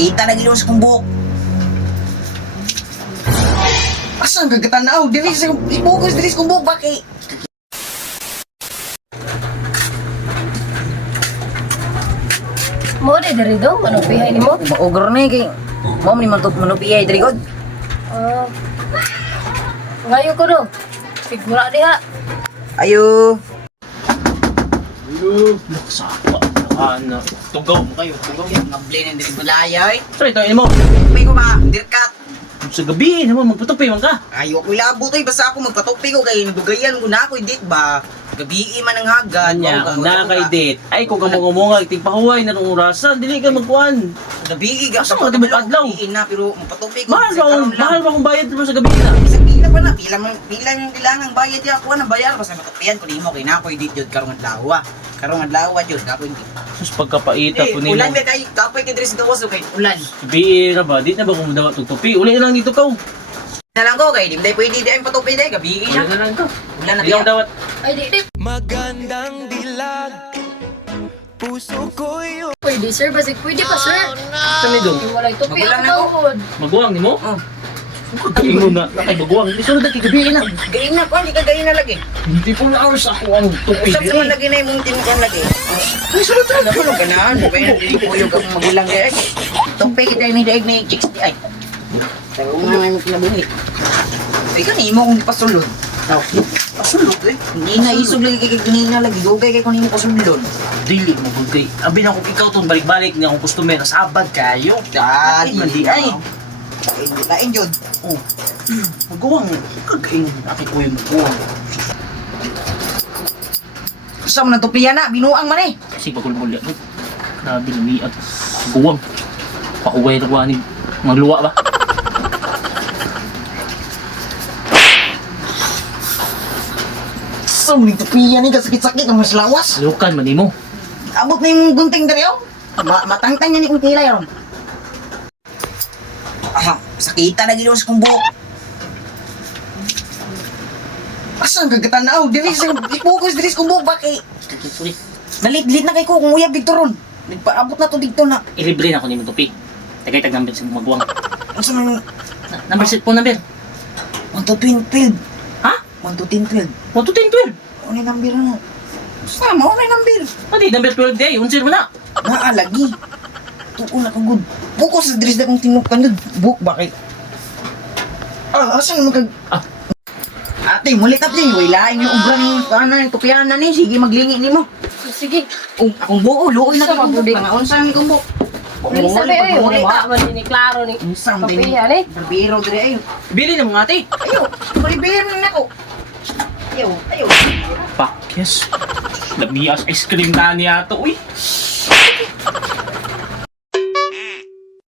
Sakita na ginawa sa kumbok. Asang gagatanaw? Dili sa ipokus dili sa kumbok. Bakit? Mo de diri do manupihay nimo. Maugro na kay mo ni man manupiyay diri god. Ah. Ngayo ko do. Sigura diha. Ayo. Naksapa. Anak. Tugaw mo kayo. Tugaw. Ngablay na diri bulayay. Sorry, ito mo. May ko ba? Dirkat. Sa gabi naman, magpatupi man ka. Ayo ko labo to basta ako magpatupi ko kay nadugayan ko na ako dit ba. Gabi man ang hagad. Kanya, kung nakaka-date. Ay, kung kamunga-munga, tigpahuway na nung orasan, dili ka magkuhan. Gabi ga Asa mga tibok adlaw? na pero magpatupi ko. Mahal ba kung bayad mo sa gabi na? Isang pila pa na, pila yung kailangan bayad ya ako na bayar basta matupian ko nimo kay nakoy dit jud karong adlaw. Karong adlaw jud ako hindi. Sus, pagkapaita po ninyo. Ulan ba kay kapoy kay diri sa gawas kay ulan. Gabi na ba? Di na ba kung dapat tutupi? Uli na lang dito ka. Na lang ko kay di day pwede di ay patupi day gabi Uli na. na lang ka. Ulan na Di ako diya. dapat. Ay di. Magandang dilag, puso ko yun. Pwede sir, basig pwede pa sir. Saan ni Dong? Yung walay tupi Magulang ang na ako. tawod. Maguwang ni mo? Oh. Kain mo na. Nakay maguwang. Di sunod na gabi na. Gain na ko, hindi ka gain na lagi. Hindi po na hours ako ang tupi. Sa man lagi na imong tinukan lagi. Ay sunod na ako no ganahan, mo kay dili ko yung magulang kay. Tupi kita ni daig ni chicks di ay. Pero nga may kinabuhi. Ay kanimo kung pasulod. Pasulod eh. Hindi na isog lagi kay ganina lagi. Dugay kay kung hindi mo pasulod. Dili mo gugay. Abi na kung ikaw tong balik-balik niya akong customer. Sabad kayo. Dali man di ay. Lain jud. Oh. Maguwang. Kagain. Aki ko yung maguwang. Sa man tupiya na binuang man eh. Kasi pagulbul yan. Grabe lumiat. Maguwang. Pakuway na kuha ni magluwa ba? Sa man tupiya ni kasakit-sakit ang mas lawas. Lukan man mo. Abot na yung gunting dari oh. Matangtang yan yung kilay oh. Ah, sakita na ginawa sa kumbok. Asang gagatanaw? Dili sa ipokus dili sa kumbok. Bakit? Nalit-lit na kay ko kung uyab dito ron. Nagpaabot na to dito na. Ilibre na ako ni mo tupi. Tagay tag number sa maguwang. Ano sa mga Number set po number. 1 to 12. Ha? 1 to 10, 12. 1 to 10, 12. Ano yung number na? Sama, ano yung number? Pati number 12 day. Unsir mo na. Naalagi. Tuon na kagod. Buko sa dris na kong tinukan doon. Buk, bakit? Ah, asan mo kag... Ah. Ate, mulit ate. Wailain yung ubra ng kanan, yung tupian na ni. Sige, maglingi ni mo. Sige. Akong buo, luoy na Sa kagod. mabudi. Mga unsang ni kong buo. Dili sabi ay wala man ni klaro ni. Unsang din. Tupihan eh. Barbero dire ayo. Bili na mga ate. Ayo, barbero na ako. Ayo, ayo. Pakyas. Lamias ice cream na niya to. Uy.